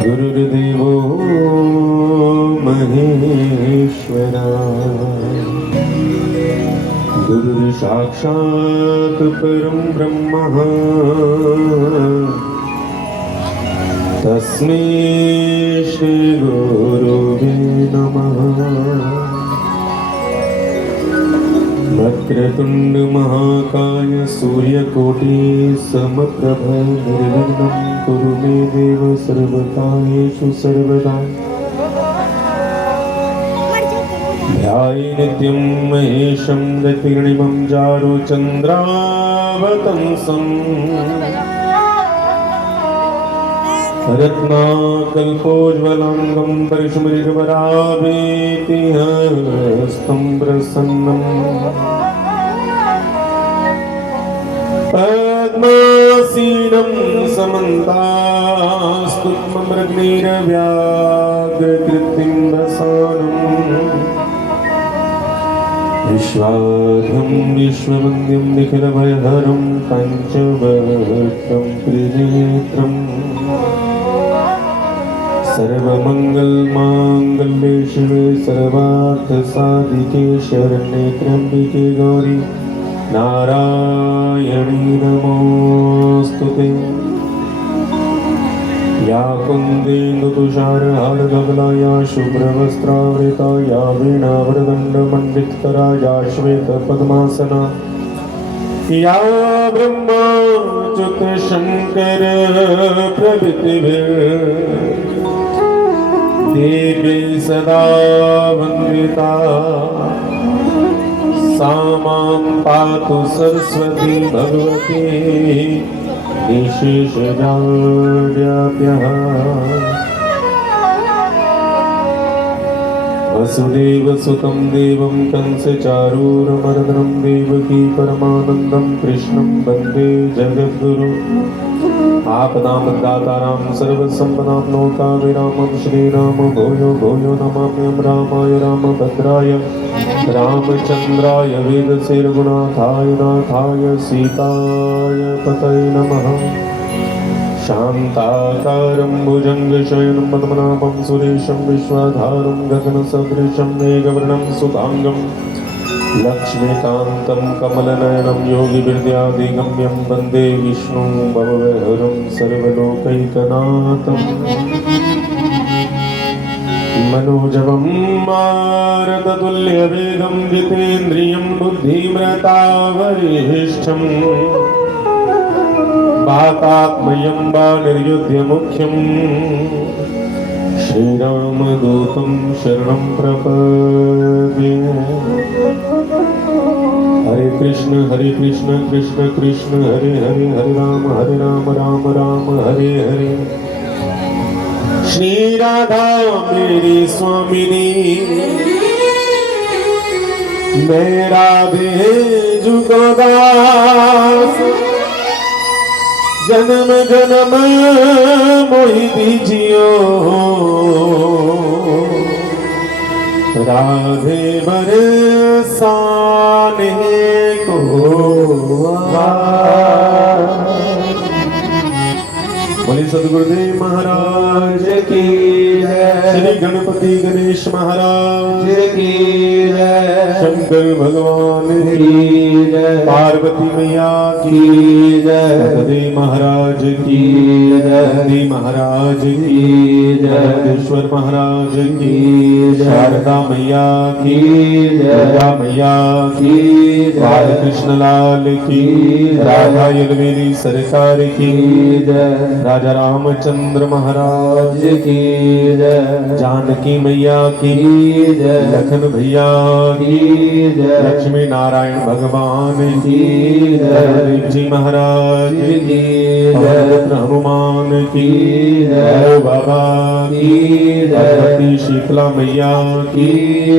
गुरुर्देवो महेश्वरा गुरुर्साक्षात् परं ब्रह्म तस्मै श्री गुरुवे नमः। वक्रतुंड महाकाय सूर्यकोटि समप्रभ निर्विघ्नं कुरु मे देव सर्वकार्येषु सर्वदा। ध्याये नित्यं महेशं गतिर्निमं जारो चन्द्रावतंसं रत्नाकल्पोज्ज्वलाङ्गं परशुमृगवरावेतिहस्तं प्रसन्नं पद्मासीनं समन्तास्तुत्ममृग्निरव्याघ्रकृतिं वसानम् विश्वाघं विश्ववन्द्यं निखिलभयहरं पञ्चवक्त्रं त्रिनेत्रम् सर्वमङ्गलमाङ्गल्ये शिवे सर्वार्थसाधिके शरण्ये त्र्यम्बिके गौरी नारायणी नमोऽस्तुते। या कुन्देन्दुतुषारहारधवला या शुभ्रवस्त्रावृता या वीणावरदण्डमण्डितकरा या श्वेतपद्मासना या ब्रह्माच्युतशङ्कर प्रभृतिभिर्देवी सदा वन्दिता सा मां पातु सरस्वती भगवती निशेषजाड्याप्यः। वसुदेवसुतं देवं कंसचारूरमर्दनं देवकी परमानन्दं कृष्णं वन्दे जगद्गुरुं। आपदामदातारां सर्वसम्पदां लोकाभिरामं श्रीराम भूयो भूयो नमाम्यहं रामाय रामभद्राय रामचन्द्राय वेदसे रघुनाथाय नाथाय सीताय पतये नमः। शान्ताकारं भुजङ्गशयनं पद्मनाभं सुरेशं विश्वाधारं गगनसदृशं मेघवर्णं सुधाङ्गं लक्ष्मीकान्तं कमलनयनं योगिविद्यादिगम्यं वन्दे विष्णुं भवभयहरं सर्वलोकैकनाथम्। मनोजवं मारुततुल्यवेगं जितेन्द्रियं बुद्धिमतावरिष्ठं वातात्मयं वानिर्युध्य मुख्यं श्रीरामदूतं शरणं प्रपद्ये। हरे कृष्ण कृष्ण कृष्ण हरे हरे हरे राम राम राम हरे हरे। श्री राधा मेरी स्वामिनी मैं राधे जुगो दास जन्म जन्म मोहि दीजियो राधे बरसाने को। बोले सद्गुरुदेव महाराज की जय। श्री गणपति गणेश महाराज की जय। शंकर भगवान की जय। पार्वती मैया की जय। सतदेव महाराज की जय। महाराज की जय। ईश्वर महाराज की शारदा मैया की जय। दुर्गा मैया की जय। बाल कृष्ण लाल की जय। राधा यलवेरी सरकार की जय। राजा रामचंद्र महाराज की जय। जानकी मैया की जय। लखन भैया की जय। लक्ष्मी नारायण भगवान की जय। देव जी महाराज की की जय। पुत्र हनुमान की जय। भैरव बाबा की जय। भगवती शीतला मैया की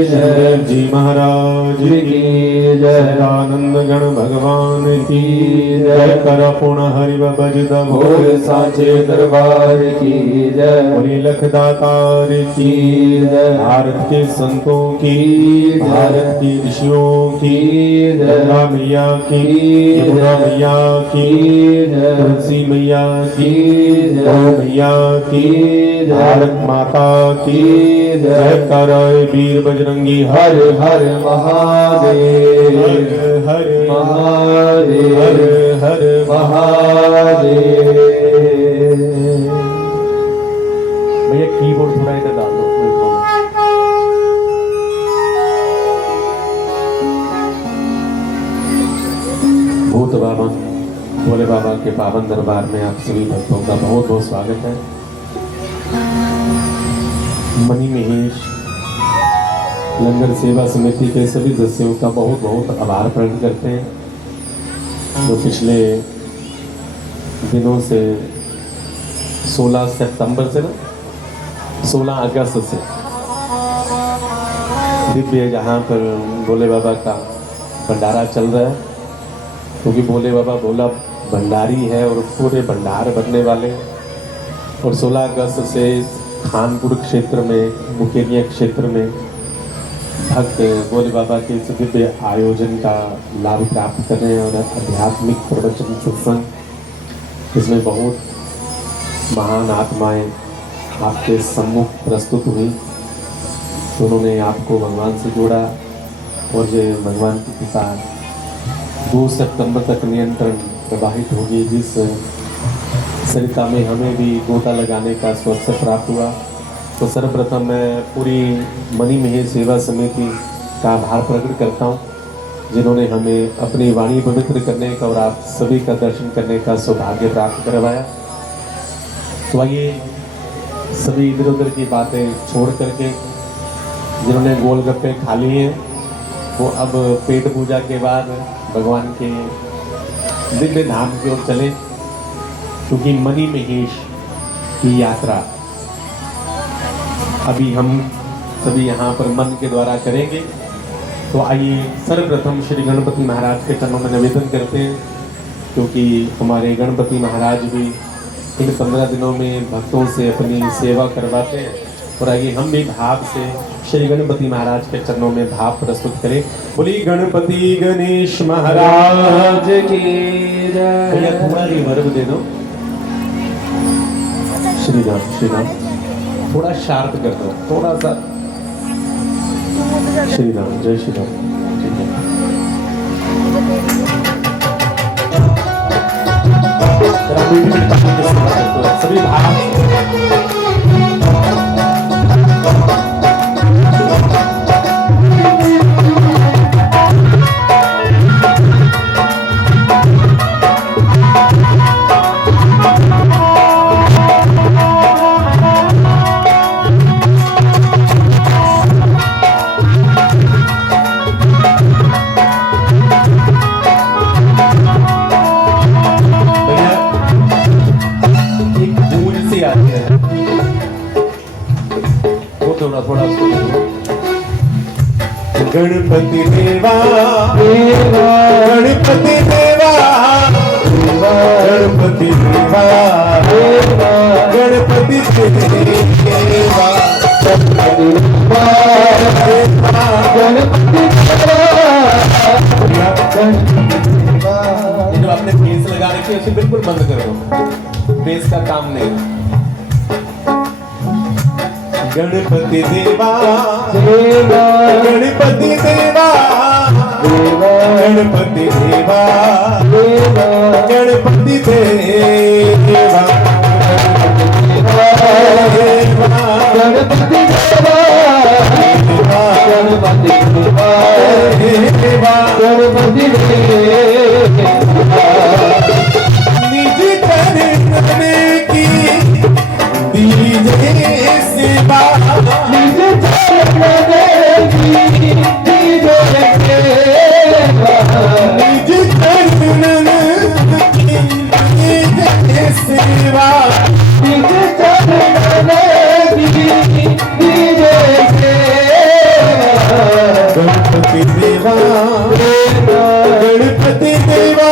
जय। देव जी महाराज की की जय। सदानंद गण भगवान की जय। जय कर पूर्ण हरि बजद भोर साचे दरबार की जय। बोले लखदातार की जय। भारत के संतों की जय। भारत के ऋषियों की जय। गंगा मैया की जय। यमुना मैया की जय। तुलसी मैया की जय। गौ मैया की जय। भारत माता की जय। जय कर वीर बजरंगी हर हर महादेव हर हर महादेव हर हर महादेव। भैया कीबोर्ड थोड़ा इधर डाल दो भूत बाबा भोले बाबा के पावन दरबार में आप सभी भक्तों का बहुत बहुत स्वागत है। मणि महेश लंगर सेवा समिति के सभी सदस्यों का बहुत बहुत आभार प्रकट करते हैं जो पिछले दिनों से 16 सितंबर से ना 16 अगस्त से दिव्य जहाँ पर भोले बाबा का भंडारा चल रहा है, क्योंकि भोले बाबा भोला भंडारी है और पूरे भंडार बनने वाले। और 16 अगस्त से खानपुर क्षेत्र में मुकेरिया क्षेत्र में भक्त भोले बाबा के इस दिव्य आयोजन का लाभ प्राप्त कर रहे हैं और आध्यात्मिक प्रवचन सत्संग इसमें बहुत महान आत्माएं आपके सम्मुख प्रस्तुत हुई। तो उन्होंने आपको भगवान से जोड़ा और ये भगवान की कृपा 2 सितंबर तक नियंत्रण प्रवाहित होगी, जिस सरिता में हमें भी गोता लगाने का अवसर प्राप्त हुआ। तो सर्वप्रथम मैं पूरी मणि महेश सेवा समिति का आभार प्रकट करता हूँ, जिन्होंने हमें अपनी वाणी पवित्र करने का और आप सभी का दर्शन करने का सौभाग्य प्राप्त करवाया। तो आइए सभी इधर उधर की बातें छोड़ करके जिन्होंने गोलगप्पे खा लिए हैं वो अब पेट पूजा के बाद भगवान के दिव्य धाम की ओर चले, क्योंकि मणि महेश की यात्रा अभी हम सभी यहाँ पर मन के द्वारा करेंगे। तो आइए सर्वप्रथम श्री गणपति महाराज के चरणों में निवेदन करते हैं, क्योंकि हमारे गणपति महाराज भी इन 15 दिनों में भक्तों से अपनी सेवा करवाते हैं। और आइए हम भी भाव से श्री गणपति महाराज के चरणों में भाव प्रस्तुत करें। बोली गणपति गणेश महाराज की जय। भैया थोड़ा रिवर्ब दे दो। श्री राम थोड़ा शार्प कर दो, थोड़ा सा। श्री राम जय श्री राम। सभी भाव थोड़ा गणपति देवा देवा गणपति देवा देवा गणपति देवा देवा गणपति देवा जो आपने फेस लगा रखी है उसे बिल्कुल बंद कर दो, फेस का काम नहीं। गणपति देवा देवा गणपति देवा देवा गणपति देवा देवा गणपति देवा गणपति देवा सेवा निज चरण की निज चरण की सेवा निज चरण गणपति देवा गणपति देवा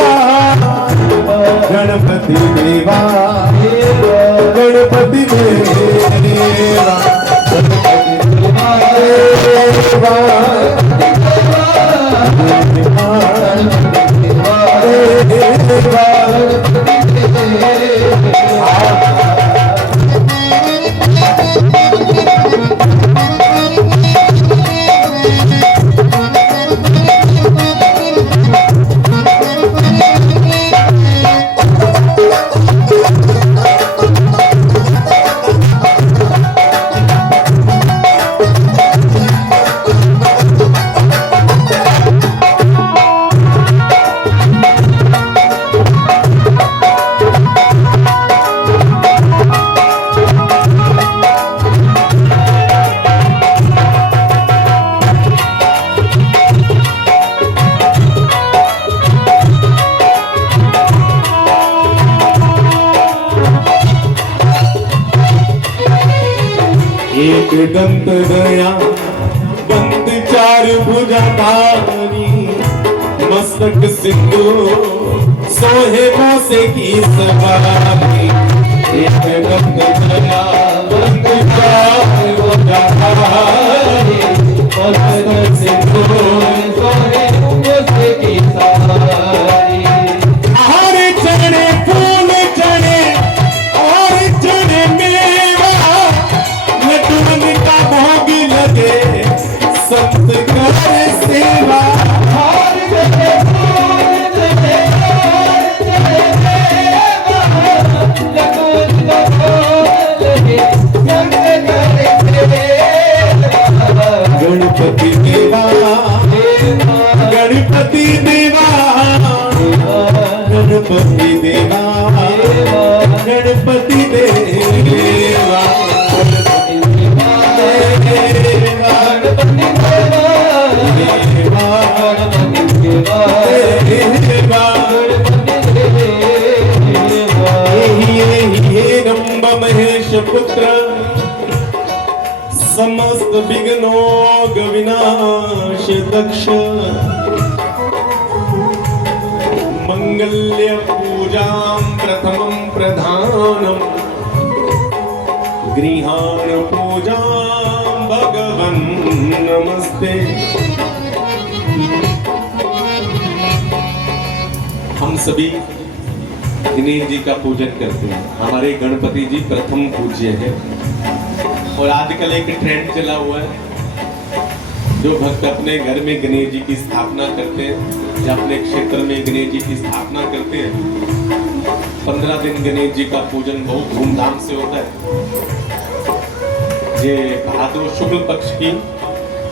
गणपति देवा गणपति देवा एक दंत दया बंद चार भुजाधारी मस्तक सिंधु सोहे मोसे की सवारी एक दंत दया बंद चार भुजाधारी मस्तक सिंधु सोहे मोसे की सवारी हरे चढ़े फूल चढ़े और चढ़े मेवा लड्डून का भोग लगे संत करे सेवा हर जगह फूल चढ़े और चढ़े मेवा लड्डून का भोग लगे संत करे सेवा गणपति देवा गणपति देवा गणपति देवा गणपति देवा रंब महेश पुत्र समस्त विघ्नों विनाश दक्ष मंगल्य पूजां प्रथमं प्रधानम गृहाण पूजां भगवन् नमस्ते। हम सभी गणेश जी का पूजन करते हैं। हमारे गणपति जी प्रथम पूज्य है और आजकल एक ट्रेंड चला हुआ है, जो भक्त अपने घर में गणेश जी की स्थापना करते हैं या अपने क्षेत्र में गणेश जी की स्थापना करते हैं। 15 दिन गणेश जी का पूजन बहुत धूमधाम से होता है। ये भादो शुक्ल पक्ष की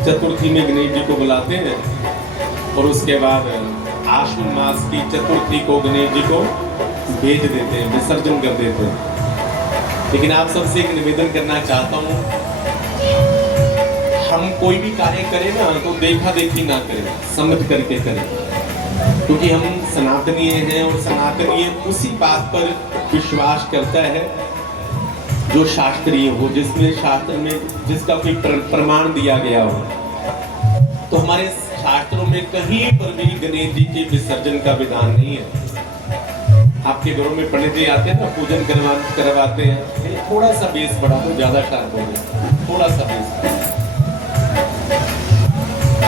चतुर्थी में गणेश जी को बुलाते हैं और उसके बाद आश्विन मास की चतुर्थी को गणेश जी को भेज देते हैं, विसर्जन कर देते हैं। लेकिन आप सबसे एक निवेदन करना चाहता हूँ, हम कोई भी कार्य करें ना तो देखा देखी ना करें, समझ करके करें, क्योंकि हम सनातनीय हैं और सनातनीय उसी बात पर विश्वास करता है जो शास्त्रीय हो, जिसमें शास्त्र में जिसका कोई प्रमाण दिया गया हो। तो हमारे शास्त्रों में कहीं पर भी गणेश जी के विसर्जन का विधान नहीं है। आपके घरों में पंडित जी आते हैं ना, पूजन करवाते हैं, थोड़ा सा बेस बढ़ा दो, ज्यादा शार्प हो गया, थोड़ा सा बेस।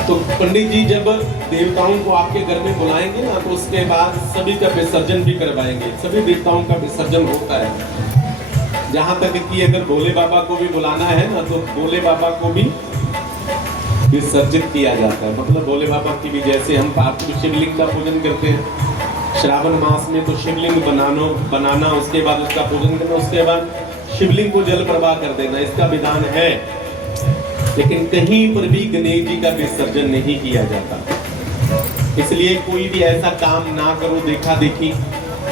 तो पंडित जी जब देवताओं को आपके घर में बुलाएंगे ना, तो उसके बाद सभी का विसर्जन भी करवाएंगे। सभी देवताओं का विसर्जन होता है। जहाँ तक कि अगर भोले बाबा को भी बुलाना है ना, तो भोले बाबा को भी विसर्जित किया जाता है। मतलब भोले बाबा की भी, जैसे हम पार्थिव शिवलिंग का पूजन करते हैं श्रावण मास में, तो शिवलिंग बनाना, उसके बाद उसका पूजन करना, उसके बाद शिवलिंग को जल प्रवाह कर देना, इसका विधान है। लेकिन कहीं पर भी गणेश जी का विसर्जन नहीं किया जाता। इसलिए कोई भी ऐसा काम ना करो देखा देखी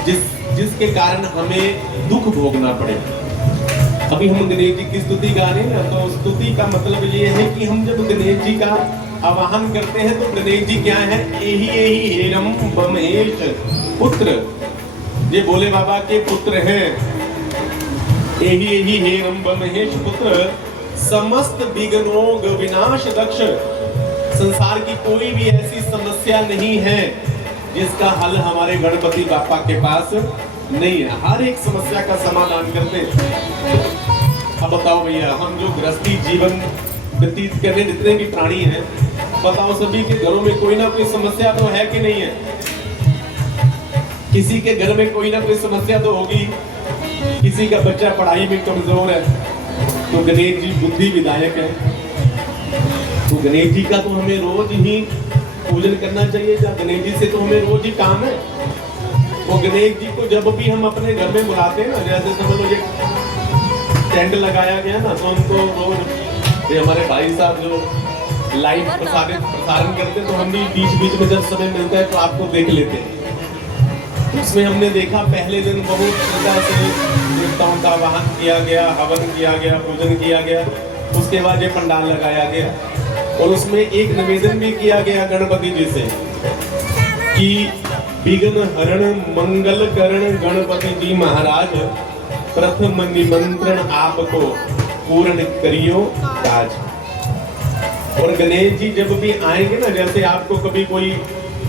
जिसके कारण हमें दुख भोगना पड़े। अभी हम गणेश जी की स्तुति गा रहे हैं ना, तो स्तुति का मतलब ये है कि हम जब गणेश जी का आवाहन करते हैं तो गणेश जी क्या है, यही यही हेरम बमहेश पुत्र, ये भोले बाबा के पुत्र हैं। यही यही हेरम बमहेश पुत्र, समस्त विघ्नों विनाश दक्ष, संसार की कोई भी ऐसी समस्या नहीं है जिसका हल हमारे गणपति बापा के पास नहीं है। हर एक समस्या का समाधान करते हैं। अब बताओ भैया, हम जो गृहस्थी जीवन व्यतीत करने जितने भी प्राणी हैं, बताओ सभी के घरों में कोई ना कोई समस्या तो है कि नहीं है? किसी के घर में कोई ना कोई समस्या तो होगी। किसी का बच्चा पढ़ाई में कमजोर है तो गणेश जी बुद्धि विधायक है, तो गणेश जी का तो हमें रोज ही पूजन करना चाहिए। जब गणेश जी से तो हमें रोज ही काम है। वो गणेश जी को जब भी हम अपने घर में बुलाते हैं ना, जैसे समझ लो ये टेंट लगाया गया ना, तो हमको रोज ये हमारे भाई साहब जो लाइव प्रसारण करते हैं, तो हम भी बीच बीच में जब समय मिलता है तो आपको देख लेते हैं। उसमें हमने देखा पहले दिन बहुत श्रद्धा से देवताओं का आवाहन किया गया, हवन किया गया, पूजन किया गया। उसके बाद ये पंडाल लगाया गया और उसमें एक निवेदन भी किया गया गणपति जी से कि विघ्न हरण मंगल करण गणपति जी महाराज, प्रथम निमंत्रण आपको पूर्ण करियो काज। और गणेश जी जब भी आएंगे ना, जैसे आपको कभी कोई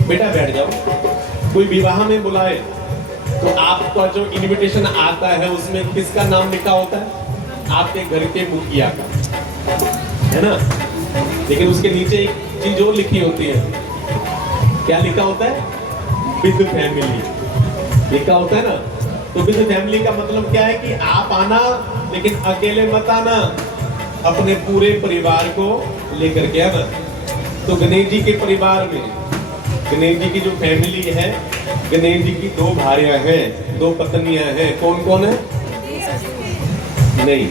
बेटा बैठ जाओ, कोई विवाह में बुलाए तो आपका जो इनविटेशन आता है उसमें किसका नाम लिखा होता है? आपके घर के मुखिया का, है ना? लेकिन उसके नीचे एक चीज और लिखी होती है। क्या लिखा होता है? विद फैमिली लिखा होता है ना। तो विद फैमिली का मतलब क्या है कि आप आना, लेकिन अकेले मत आना, अपने पूरे परिवार को लेकर के आना। तो गणेश जी के परिवार में गणेश जी की जो फैमिली है, गणेश जी की 2 भार्या हैं, 2 पत्नियां हैं। कौन कौन है? नहीं,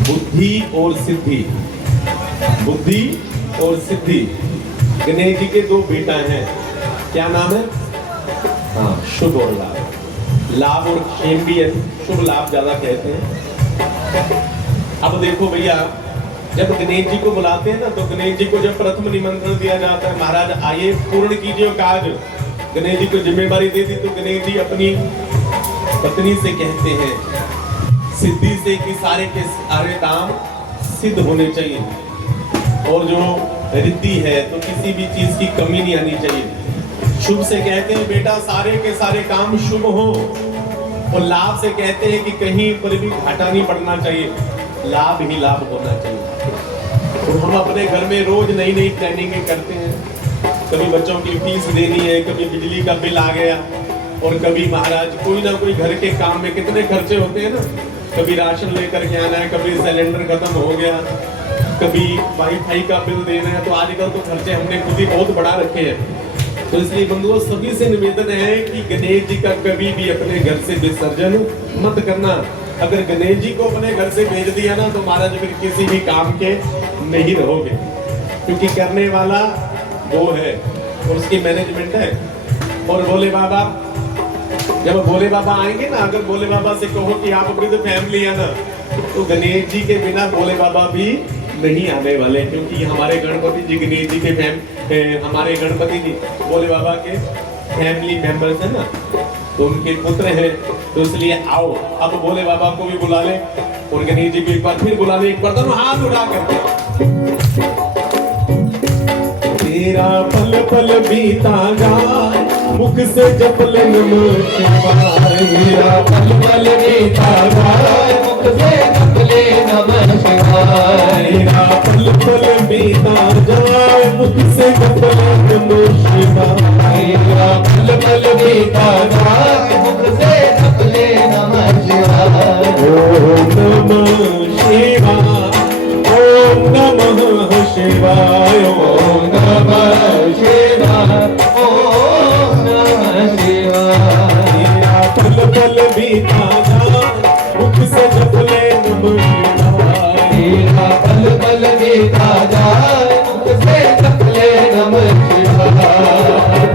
बुद्धि और सिद्धि। बुद्धि और सिद्धि। गणेश जी के 2 बेटा हैं। क्या नाम है? हाँ, शुभ और लाभ। लाभ और क्षेम भी है, शुभ लाभ ज्यादा कहते हैं। अब देखो भैया, जब गणेश जी को बुलाते हैं ना, तो गणेश जी को जब प्रथम निमंत्रण दिया जाता है, महाराज आइए पूर्ण कीजिए काज, गणेश जी को जिम्मेवारी दे दी, तो गणेश जी अपनी पत्नी से कहते हैं सिद्धि से कि सारे के सारे काम सिद्ध होने चाहिए, और जो रिद्धि है तो किसी भी चीज की कमी नहीं आनी चाहिए। शुभ से कहते हैं बेटा सारे के सारे काम शुभ हो, और लाभ से कहते हैं कि कहीं पर भी घाटा नहीं पड़ना चाहिए, लाभ ही लाभ होना चाहिए। तो हम अपने घर में रोज नई नई प्लानिंग करते हैं। कभी बच्चों की फीस देनी है, कभी बिजली का बिल आ गया, और कभी महाराज कोई ना कोई घर के काम में कितने खर्चे होते हैं ना। कभी राशन लेकर के आना है, कभी सिलेंडर खत्म हो गया, कभी वाईफाई का बिल देना है। तो आजकल तो खर्चे हमने खुद ही बहुत बढ़ा रखे हैं। तो इसलिए बंधुओं सभी से निवेदन है कि गणेश जी का कभी भी अपने घर से विसर्जन मत करना। अगर गणेश जी को अपने घर से भेज दिया ना, तो महाराज फिर किसी भी काम के नहीं रहोगे, क्योंकि करने वाला वो है और उसकी मैनेजमेंट है। और भोले बाबा, जब भोले बाबा आएंगे ना, अगर भोले बाबा से कहो कि आप विद फैमिली आना, तो गणेश जी के बिना भोले बाबा भी नहीं आने वाले, क्योंकि हमारे गणपति जी गणेश जी के हमारे गणपति जी भोले बाबा के फैमिली मेंबर्स है ना, तो उनके पुत्र हैं। तो इसलिए आओ, अब भोले बाबा को भी बुला ले और गणेश जी को एक बार फिर बुला ले, एक बार दोनों हाथ उठा करके। तेरा पल पल बीता जाए, मुख से जप ले नमः शिवाय। तेरा पल पल बीता जाए, मुख से जप ले नमः शिवाय। तेरा पल पल बीता जाए, मुख से जप ले नमः शिवाय। तेरा पल पल बीता जाए, मुख से जप ले नमः शिवाय। ओम नमः शिवाय, ओम नमः शिवाय, ओम नमः शिवाय, ओम नमः शिवाय। तेरा पल पल बीता जाए, मुख से जप ले नमः शिवाय। तेरा पल पल बीता जाए, मुख से जप ले नमः शिवाय।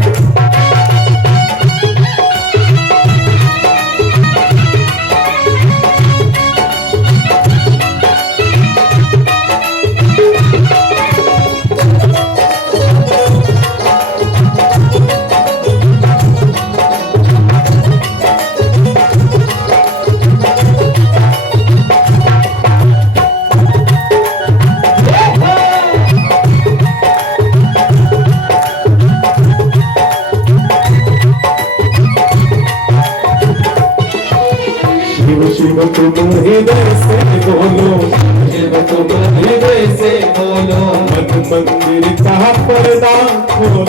तुम हृदय से बोलो, मन मंदिर का पर्दा खोलो,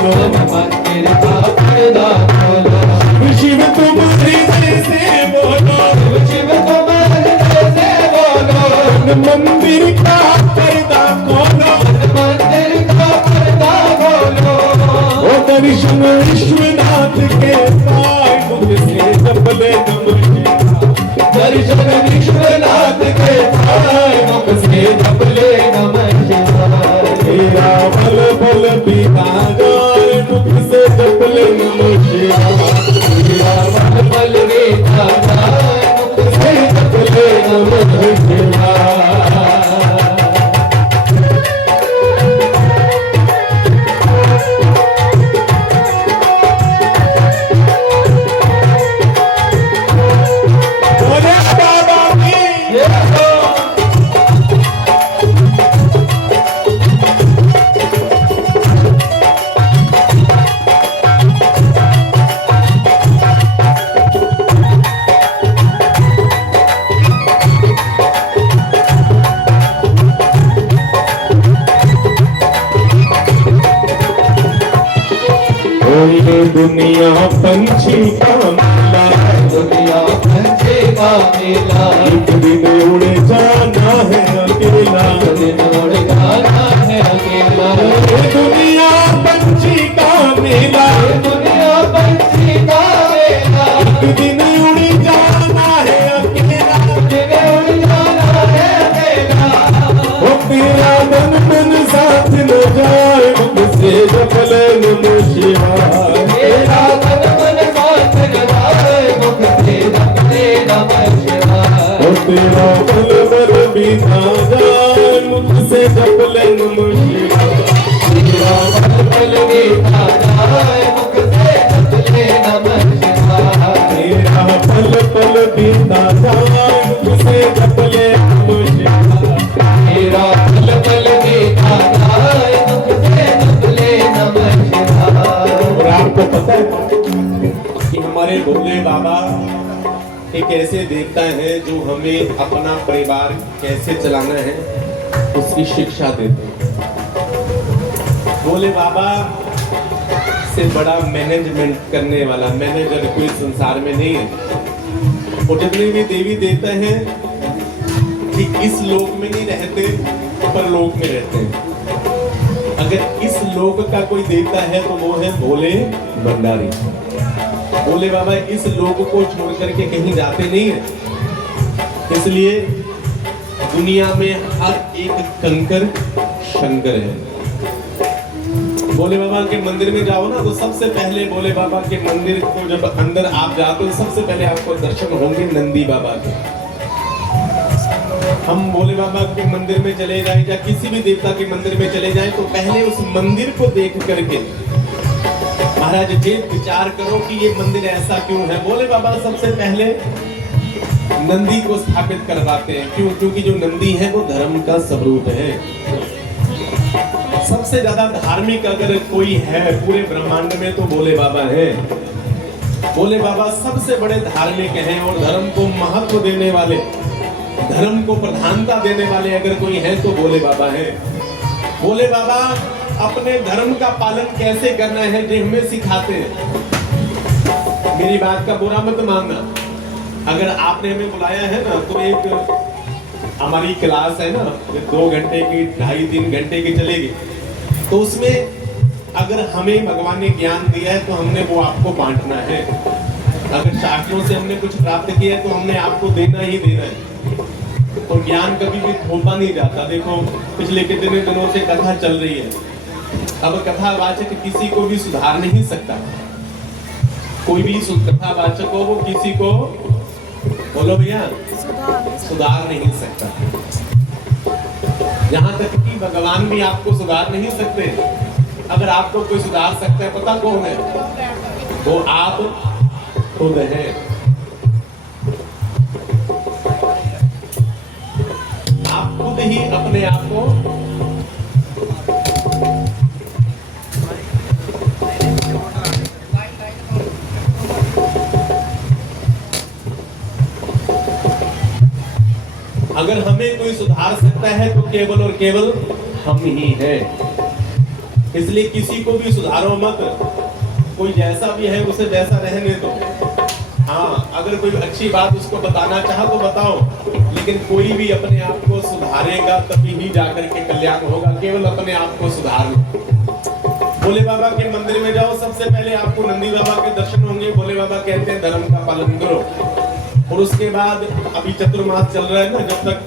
मंदिर का पर्दा खोलो, शिव तुम हृदय से बोलो, शिव तुम हृदय से बोलो, मन मंदिर का पर्दा खोलो, मंदिर का पर्दा खोलो, ओ दर्शन विश्वनाथ के पाए मुझ से जपले नमः, दर्शन विश्वनाथ के पाए मुख से जपले नमः शिवाय, तेरा बल बल बिना जाए मुख से जपले नमः शिवाय, तेरा बल बल बीता जाए मुख से जपले नमः शिवाय। बोले बाबा की ये हो ये दुनिया पंछी का मेला, दुनिया पंछी का मेला, एक दिन उड़ जाना है अकेला, दिन उड़ जाना है अकेला, ये दुनिया पंछी का मेला, दुनिया पंछी का मेला, एक दिन उड़ जाना है अकेला, दिन उड़ जाना है अकेला, ओ तेरा मन मन साथ न जाए मुझसे जपले नमः शिवाय, तेरा मन मन साथ न जाए मुख से जपले नमः शिवाय, ओ तेरा बल बल बिना जाए मुझसे जपले नमः शिवाय, तेरा बल बल बीता जाए मुख से जपले नमः शिवाय, तेरा पल पल बीता जाए मुझसे जपले नमः शिवाय, तेरा बल बल बीता जाए मुख से जपले नमः शिवाय। और आपको पता है कि हमारे भोले बाबा एक ऐसे देवता हैं जो हमें अपना परिवार कैसे चलाना है उसकी शिक्षा देते हैं। भोले बाबा से बड़ा मैनेजमेंट करने वाला मैनेजर कोई संसार में नहीं है। और जितने भी देवी देवता हैं कि इस लोक में नहीं रहते, परलोक में रहते हैं। अगर इस लोक का कोई देवता है तो वो है भोले भंडारी। भोले बाबा इस लोक को छोड़ करके कहीं जाते नहीं है, इसलिए दुनिया में हर एक कंकर शंकर है। भोले बाबा के मंदिर में जाओ ना तो सबसे पहले भोले बाबा के मंदिर को जब अंदर आप जाते हो सबसे पहले आपको दर्शन होंगे नंदी बाबा के। हम भोले बाबा के मंदिर में चले जाए या किसी भी देवता के मंदिर में चले जाए तो पहले उस मंदिर को देख करके महाराज ये विचार करो कि ये मंदिर ऐसा क्यों है। भोले बाबा सबसे पहले नंदी को स्थापित करवाते हैं। क्यों? क्योंकि जो नंदी है वो धर्म का स्वरूप है। सबसे ज्यादा धार्मिक अगर कोई है पूरे ब्रह्मांड में तो भोले बाबा है। भोले बाबा सबसे बड़े धार्मिक हैं और धर्म को महत्व देने वाले, धर्म को प्रधानता देने वाले अगर कोई है तो भोले बाबा है। भोले बाबा अपने धर्म का पालन कैसे करना है ये हमें सिखाते हैं। मेरी बात का बुरा मत मानना। अगर आपने हमें बुलाया है ना तो एक हमारी क्लास है ना 2 घंटे की 2.5-3 घंटे की चलेगी, तो उसमें अगर हमें भगवान ने ज्ञान दिया है तो हमने वो आपको बांटना है। अगर शास्त्रों से हमने कुछ प्राप्त किया है तो हमने आपको देना ही देना है। तो ज्ञान कभी भी थोपा नहीं जाता। देखो पिछले कितने दिनों से कथा चल रही है। अब कथावाचक किसी को भी सुधार नहीं सकता। कोई भी कथावाचक हो वो किसी को, बोलो भैया, सुधार नहीं सकता। यहाँ तक कि भगवान भी आपको सुधार नहीं सकते। अगर आपको कोई सुधार सकता है पता कौन है? वो आप खुद हैं। आप खुद ही अपने आप को अगर हमें कोई सुधार सुधार सकता है तो केवल और केवल हम ही हैं। इसलिए किसी को भी सुधारो मत, कोई जैसा भी है उसे वैसा रहने दो। हाँ, अगर कोई अच्छी बात उसको बताना चाहो तो बताओ, लेकिन कोई भी अपने आप को सुधारेगा तभी ही जाकर के कल्याण होगा। केवल अपने आप को सुधार लो। भोले बाबा के मंदिर में जाओ, सबसे पहले आपको नंदी बाबा के दर्शन होंगे। भोले बाबा कहते हैं धर्म का पालन करो। और उसके बाद अभी चतुर्मास चल रहा है ना, जब तक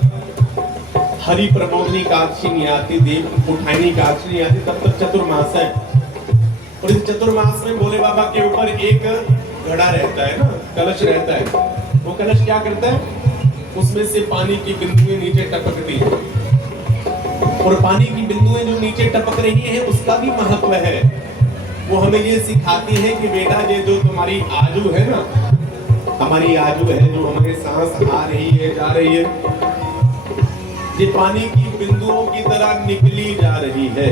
हरि प्रबोधनी एकादशी नहीं आती, देव उठानी एकादशी नहीं आती, तब तक चतुर्मास है। और इस चतुर्मास में भोले बाबा के ऊपर एक घड़ा रहता है ना, कलश रहता है। वो कलश क्या करता है, उसमें से पानी की बिंदुएं नीचे टपकती है। और पानी की बिंदुएं जो नीचे टपक रही हैं उसका भी महत्व है। वो हमें ये सिखाती है कि बेटा ये जो तुम्हारी आजू है ना, हमारी आजू है, जो हमारे सांस आ रही है जा रही है, ये पानी की बिंदुओं की तरह निकली जा रही है।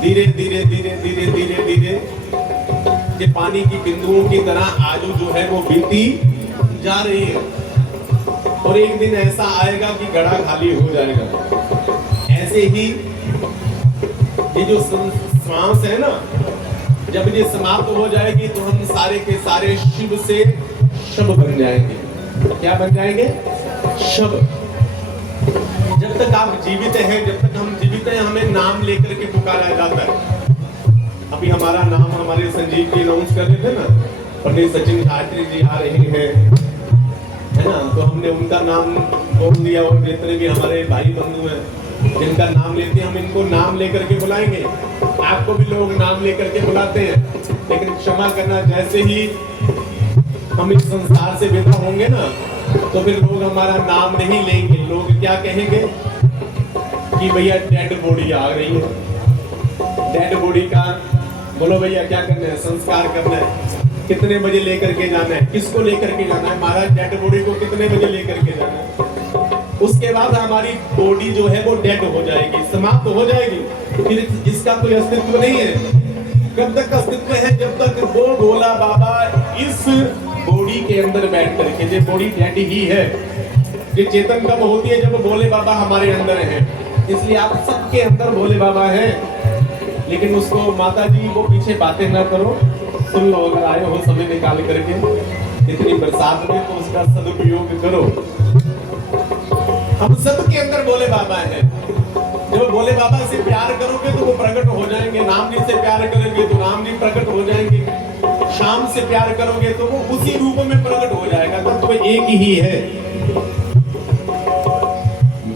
धीरे धीरे धीरे धीरे धीरे धीरे ये पानी की बिंदुओं की तरह आजू जो है वो बीती जा रही है। और एक दिन ऐसा आएगा कि घड़ा खाली हो जाएगा। ऐसे ही ये जो श्वास है ना, जब ये समाप्त हो जाएगी तो हम सारे के सारे शिव से शव बन जाएंगे। क्या बन जाएंगे? शव। जब तक आप जीवित हैं, जब तक हम जीवित हैं, हमें नाम लेकर के पुकारा जाता है। अभी हमारा नाम हमारे संजीव जी अनाउंस कर रहे थे ना, पंडित सचिन शास्त्री जी आ रहे हैं, है ना, तो हमने उनका नाम बोल दिया। और जितने भी हमारे भाई बंधु हैं जिनका नाम लेते हैं, हम इनको नाम लेकर के बुलाएंगे। आपको भी लोग नाम लेकर के बुलाते हैं, लेकिन क्षमा करना, जैसे ही हम इस संसार से विदा होंगे ना, तो फिर लोग हमारा नाम नहीं लेंगे। लोग क्या कहेंगे कि भैया डेड बॉडी आ रही है। डेड बॉडी का बोलो भैया क्या करना है, संस्कार करना है, कितने बजे लेकर के जाना है, किसको लेकर के जाना है, महाराज डेड बॉडी को कितने बजे लेकर के जाना है। उसके बाद हमारी बॉडी जो है वो डेड हो जाएगी, समाप्त हो जाएगी। फिर इसका कोई अस्तित्व नहीं है। कब तक अस्तित्व है? जब तक वो भोला बाबा इस बॉडी के अंदर बैठ करके, ये बॉडी डेड ही है। ये चेतन कब होती है? जब भोले बाबा हमारे अंदर हैं। इसलिए आप सबके अंदर भोले बाबा हैं। लेकिन उसको माता जी वो पीछे बातें ना करो, सुन लो। अगर आए हो समय निकाल करके इतनी बरसात में, तो उसका सदुपयोग करो। हम सबके अंदर भोले बाबा हैं। जब भोले बाबा से प्यार करोगे तो वो प्रकट हो जाएंगे। राम जी से प्यार करोगे तो राम जी प्रकट हो जाएंगे। शाम से प्यार करोगे तो वो उसी रूप में प्रकट हो जाएगा। तब तो एक ही है।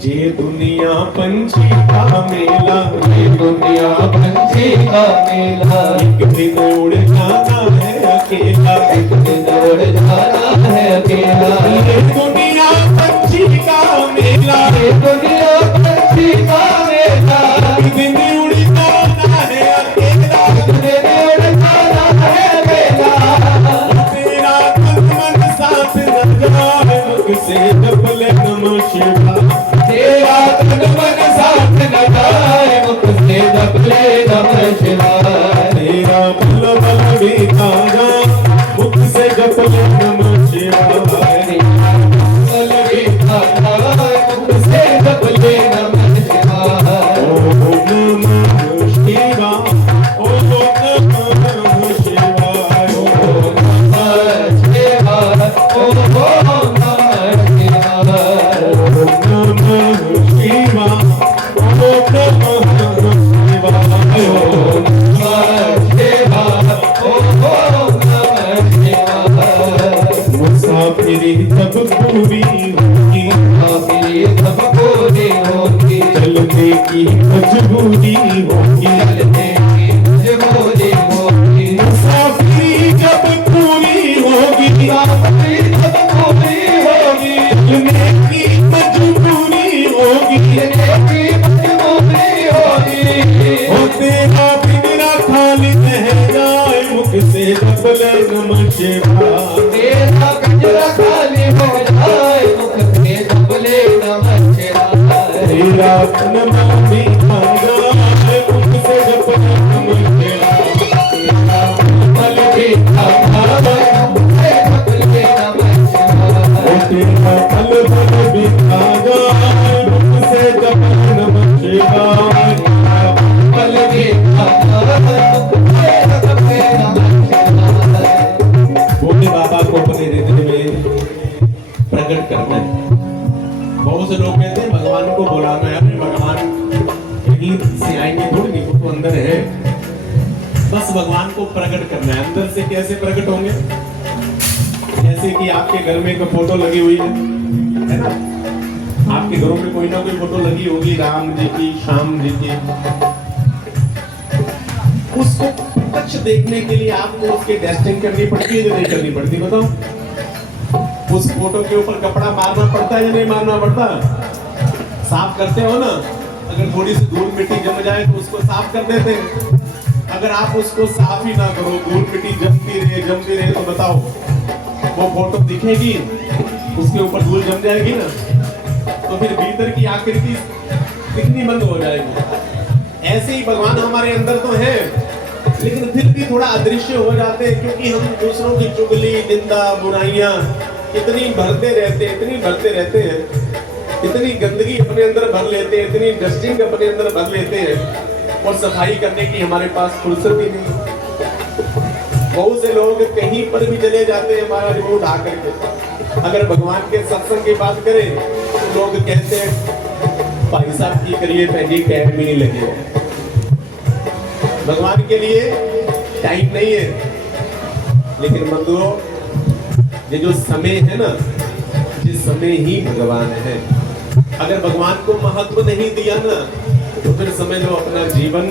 ये दुनिया पंछी का मेला, ये दुनिया पंछी का मेला, एक दिन उड़ जाना है अकेला, एक दिन उड़ जाना है अकेला। ये दुनिया पंछी का मेला, ये दुनिया पंछी का मेला, एक दिन उड़ जाना है अकेला, एक दिन उड़ जाना है अकेला। तेरा तन मन साथ न जाए, मुझसे जप ले नमः शिवाय। तेरा तन मन साथ न जाए, मुझसे जप ले नमः शिवाय। तेरा बल बल बितागा, मुझसे जप ले नमः शिवाय। बल बितागा, मुझसे जप ले नमः शिवाय। ओम नमः शिवाय, ओम नमः शिवाय, ओम नमः शिवाय, ओम नमः शिवाय। ओम नमः शिवाय, मुसाफिरी तब पूरी होगी, तब पूरी होगी, चलने की मजबूरी होगी, चलने की मजबूरी होगी। मुसाफिरी जब पूरी होगी, मुसाफिरी जब पूरी होगी, चलने की मजबूरी होगी, चलने की मजबूरी होगी। ओ तेरा पिंजरा खाली रह जाए, मुख से जप ले नमः शिवाय। तेरा पिंजरा खाली हो जाए, मुख से जप ले नमः शिवाय। तेरा तन मन बितागा, मुख से जप ले नमः शिवाय। तेरा बल बितागा, मुख से जप ले नमः शिवाय। ओ तेरा बल बल बितागा, से आएंगे थोड़ी नहीं, वो तो अंदर है। बस भगवान को प्रकट करना है। अंदर से कैसे प्रकट होंगे? जैसे कि आपके घर में एक फोटो लगी हुई है ना? आपके घरों में कोई ना कोई फोटो लगी होगी, राम जी की, श्याम जी की। उसको प्रत्यक्ष देखने के लिए आपको उसकी टेस्टिंग करनी पड़ती है या नहीं करनी पड़ती? बताओ। उस फोटो के ऊपर कपड़ा मारना पड़ता है या नहीं मारना पड़ता? साफ करते हो ना? अगर थोड़ी सी धूल मिट्टी जम जाए तो उसको साफ कर देते हैं। अगर आप उसको साफ ही ना करो, धूल मिट्टी जमती रहे तो बताओ वो फोटो दिखेगी? उसके ऊपर धूल जम जाएगी ना, तो फिर भीतर की आकृति दिखनी बंद हो जाएगी। ऐसे ही भगवान हमारे अंदर तो है, लेकिन फिर भी थोड़ा अदृश्य हो जाते हैं, क्योंकि हम दूसरों की चुगली, निंदा, बुराइयां इतनी भरते रहते हैं, इतनी गंदगी अपने अंदर भर लेते हैं, इतनी डस्टिंग अपने अंदर भर लेते हैं, और सफाई करने की हमारे पास फुर्सत ही नहीं। बहुत से लोग कहीं पर भी चले जाते हैं हमारा रिमोट उठा करके। अगर भगवान के सत्संग की बात करें तो लोग कहते हैं भाई साहब की करिए, पहले टाइम ही नहीं लगे, भगवान के लिए टाइम नहीं है। लेकिन बंधुओं, ये जो समय है ना, जिस समय ही भगवान है। अगर भगवान को महत्व नहीं दिया ना, तो फिर समझ लो अपना जीवन,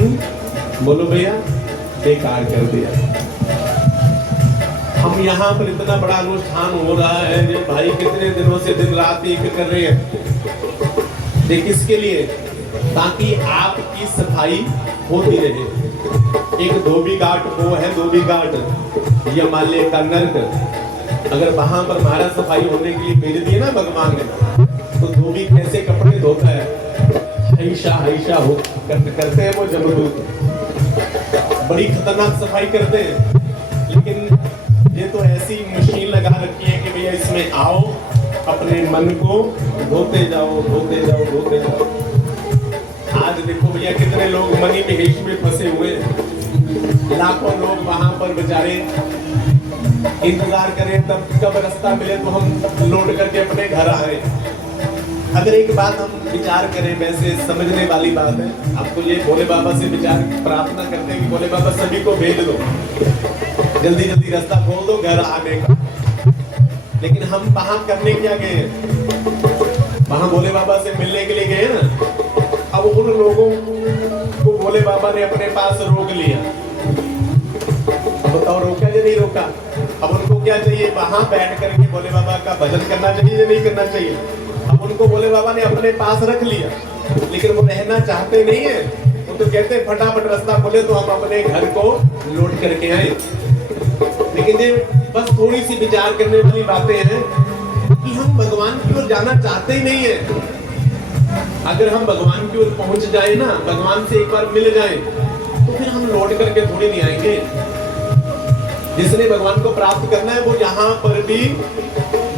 बोलो भैया, बेकार कर दिया। हम यहाँ पर इतना बड़ा अनुष्ठान हो रहा है, जो भाई कितने दिनों से दिन रात एक कर रहे हैं, ये किसके लिए? ताकि आपकी सफाई होती रहे। एक धोबी घाट वो है, धोबी घाट हिमालय का नर्क। अगर वहां पर महाराज सफाई होने के लिए भेज दिए ना भगवान ने, तो धोबी कैसे कपड़े धोता है? हैशा हो करते हैं वो जबरदस्त, बड़ी खतरनाक सफाई करते हैं। लेकिन ये तो ऐसी मशीन लगा रखी है कि भैया इसमें आओ, अपने मन को धोते जाओ। आज देखो भैया कितने लोग मनी महेश में फंसे हुए हैं। लाखों लोग वहां पर बेचारे इंतजार करें तब कब रास्ता मिले तो हम लौट करके अपने घर आए। अगर एक बात हम विचार करें, वैसे समझने वाली बात है, आपको ये भोले बाबा से विचार प्रार्थना करते हैं कि भोले बाबा सभी को भेज दो, जल्दी रास्ता खोल दो घर आने का। लेकिन हम वहां करने क्या गए? वहां भोले बाबा से मिलने के लिए गए ना। अब उन लोगों को भोले बाबा ने अपने पास रोक लिया। अब बताओ रोका या नहीं रोका? अब उनको क्या चाहिए? वहां बैठ करके भोले बाबा का भजन करना चाहिए या नहीं करना चाहिए? अब उनको भोले बाबा ने अपने पास रख लिया, लेकिन वो रहना चाहते नहीं है। वो तो कहते हैं फटाफट रास्ता खोले तो हम अपने घर को लौट करके आए। लेकिन ये बस थोड़ी सी विचार करने वाली बातें हैं कि हम भगवान की ओर जाना चाहते ही नहीं है। अगर हम भगवान की ओर पहुंच जाए ना, भगवान से एक बार मिल जाए, तो फिर हम लौट करके थोड़ी नहीं आएंगे। जिसने भगवान को प्राप्त करना है वो यहाँ पर भी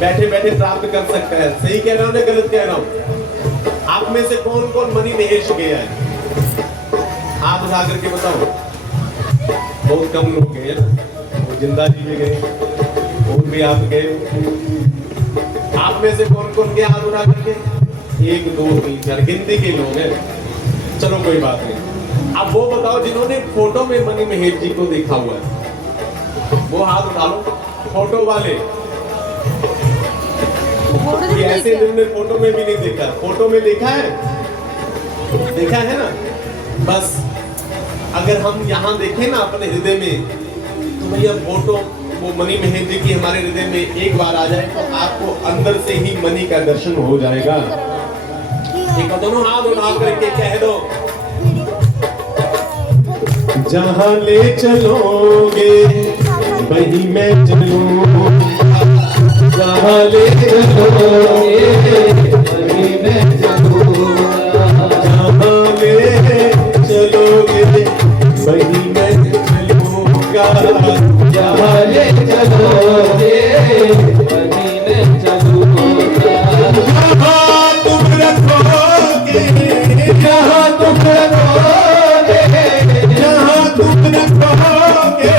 बैठे बैठे प्राप्त कर सकता है। सही कह रहा हूँ या गलत कह रहा हूँ? आप में से कौन कौन मनी महेश गया है? हाथ उठा करके बताओ। बहुत कम लोग गए ना, जिंदा जी भी गए, और भी आप गए। आप में से कौन कौन गया हाथ उठा करके? 1 2 3 4 गिनती के लोग हैं। चलो कोई बात नहीं। अब वो बताओ जिन्होंने फोटो में मनी महेश जी को देखा हुआ है, वो हाथ उठा लो। फोटो वाले ऐसे जिन्होंने फोटो में भी नहीं देखा, फोटो में देखा है? देखा है ना? बस अगर हम यहाँ देखें ना अपने हृदय में, तो भैया फोटो वो मनी महेश जी की हमारे हृदय में एक बार आ जाए तो आपको अंदर से ही मनी का दर्शन हो जाएगा। एक दोनों हाथ उठा करके कह दो, जहां ले चलोगे वहीं मैं चलूं, जहां ले चलोगे वहीं मैं चलूंगा, जहां ले चलोगे वहीं मैं चलूंगा, जहां ले चलोगे वहीं मैं चलूंगा, जहां तुम रखोगे, जहां तुम रखोगे, जहां तुम रखोगे,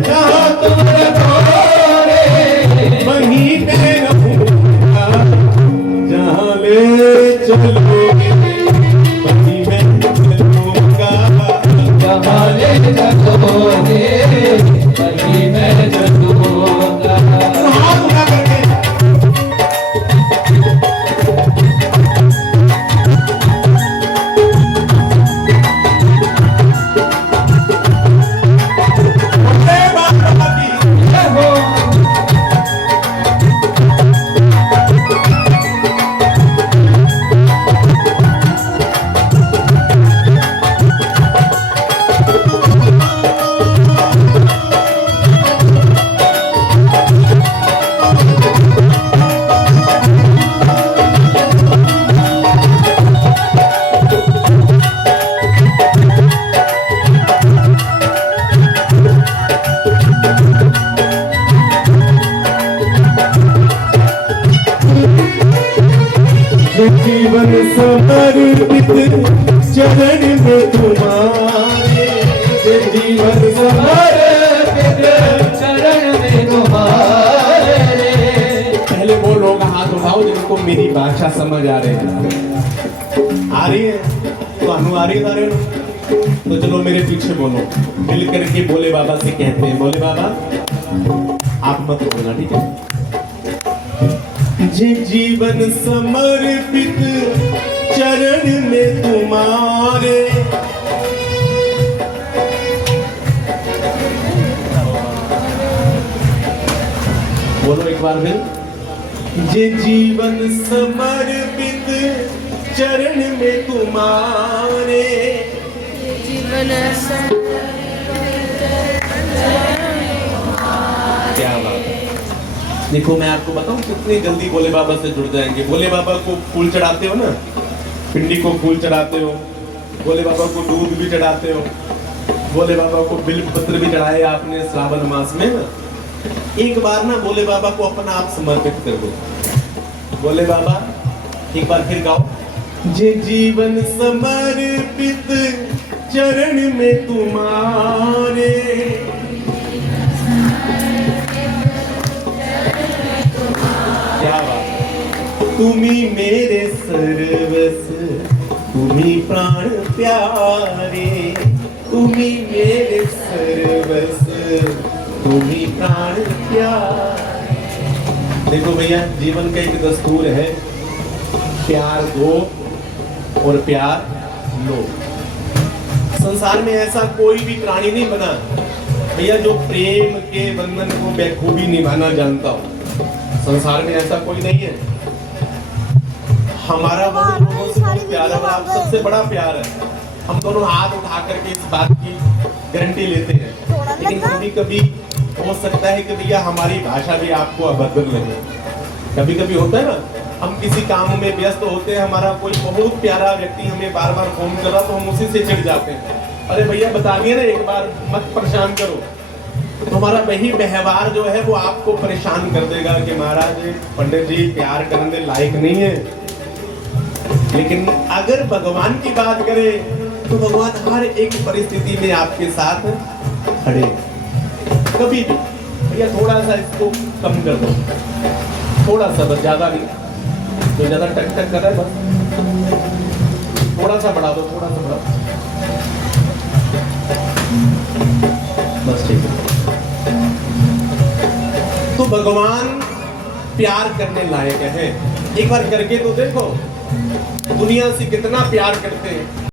जहां तुम रखोगे वहीं मैं रहूंगा, जहां ले चलोगे चरण में तुम्हारे ये जीवन समर्पित चरण में तुम्हारे। पहले वो लोग हाथ उठाओ जिनको मेरी भाषा समझ आ रही है। आ रही है तो अनु आ रही है सारे लोग? तो चलो मेरे पीछे बोलो, मिल करके भोले बाबा से कहते हैं, भोले बाबा आप मत बोलना, ठीक है? जे जीवन समर्पित चरण में तुम्हारे। बोलो एक बार फिर, जे जीवन समर्पित चरण में तुम्हारे। क्या बात है। देखो मैं आपको बताऊं कितनी जल्दी भोले बाबा से जुड़ जाएंगे। भोले बाबा को फूल चढ़ाते हो ना, पिंडी को फूल चढ़ाते हो, भोले बाबा को दूध भी चढ़ाते हो, भोले बाबा को बिल पत्र भी चढ़ाए आपने श्रावण मास में ना। एक बार ना भोले बाबा को अपना आप समर्पित कर दो। भोले बाबा एक बार फिर गाओ, जे जीवन समर्पित चरण में तुम्हारे। क्या बात। तुम्ही मेरे सर्वस्व, तुम्ही प्राण प्यारे, तुम्ही मेरे सर्वस्व, तुम्ही प्राण प्यारे। देखो भैया, जीवन का एक दस्तूर है, प्यार दो और प्यार लो। संसार में ऐसा कोई भी प्राणी नहीं बना भैया जो प्रेम के बंधन को बेखूबी निभाना जानता हो। संसार में ऐसा कोई नहीं है। हमारा वो लोगों से बहुत प्यार है, आप सबसे बड़ा प्यार है। हम दोनों हाथ उठा करके इस बात की गारंटी लेते हैं। लेकिन कभी कभी हो सकता है कि भैया हमारी भाषा भी आपको अभद्र लगे। कभी कभी होता है ना, हम किसी काम में व्यस्त होते हैं, हमारा कोई बहुत प्यारा व्यक्ति हमें बार बार फोन कर रहा तो हम उसी से चिढ़ जाते हैं। अरे भैया बता दिए ना एक बार, मत परेशान करो। तो हमारा वही व्यवहार जो है वो आपको परेशान कर देगा कि महाराज पंडित जी प्यार करने लायक नहीं है। लेकिन अगर भगवान की बात करें तो भगवान हर एक परिस्थिति में आपके साथ खड़े। कभी भी भैया थोड़ा सा इसको कम कर दो, थोड़ा सा, बस ज्यादा नहीं। जो ज्यादा टक टक कर रहा है बस थोड़ा सा बढ़ा दो, थोड़ा सा बढ़ा दो, बस ठीक है। तो भगवान प्यार करने लायक है। एक बार करके तो देखो, दुनिया से कितना प्यार करते हैं।